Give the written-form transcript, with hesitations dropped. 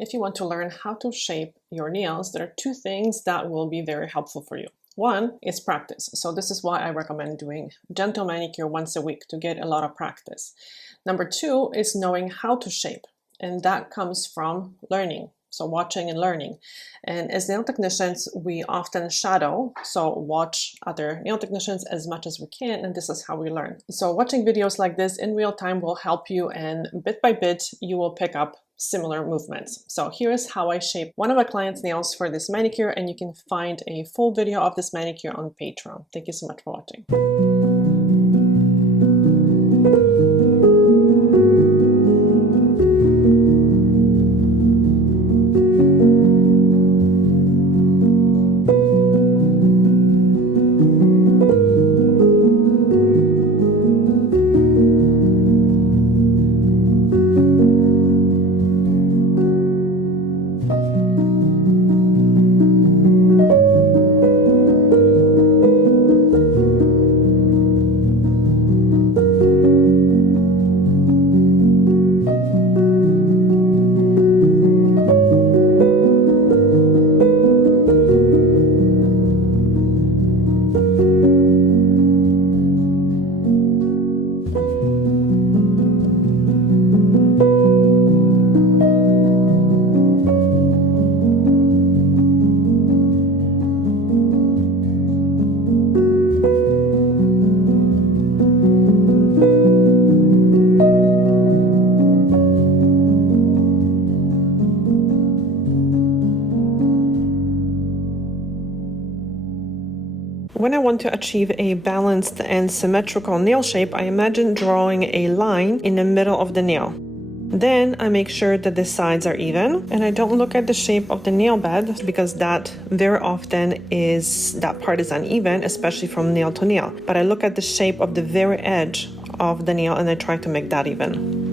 If you want to learn how to shape your nails, there are two things that will be very helpful for you. One is practice. So this is why I recommend doing gentle manicure once a week to get a lot of practice. Number two is knowing how to shape, and that comes from learning. So watching and learning. And as nail technicians, we often shadow, so watch other nail technicians as much as we can, and this is how we learn. So watching videos like this in real time will help you, and bit by bit, you will pick up similar movements. So here's how I shape one of my clients' nails for this manicure, and you can find a full video of this manicure on Patreon. Thank you so much for watching. When I want to achieve a balanced and symmetrical nail shape, I imagine drawing a line in the middle of the nail. Then I make sure that the sides are even, and I don't look at the shape of the nail bed because that very often that part is uneven, especially from nail to nail. But I look at the shape of the very edge of the nail and I try to make that even.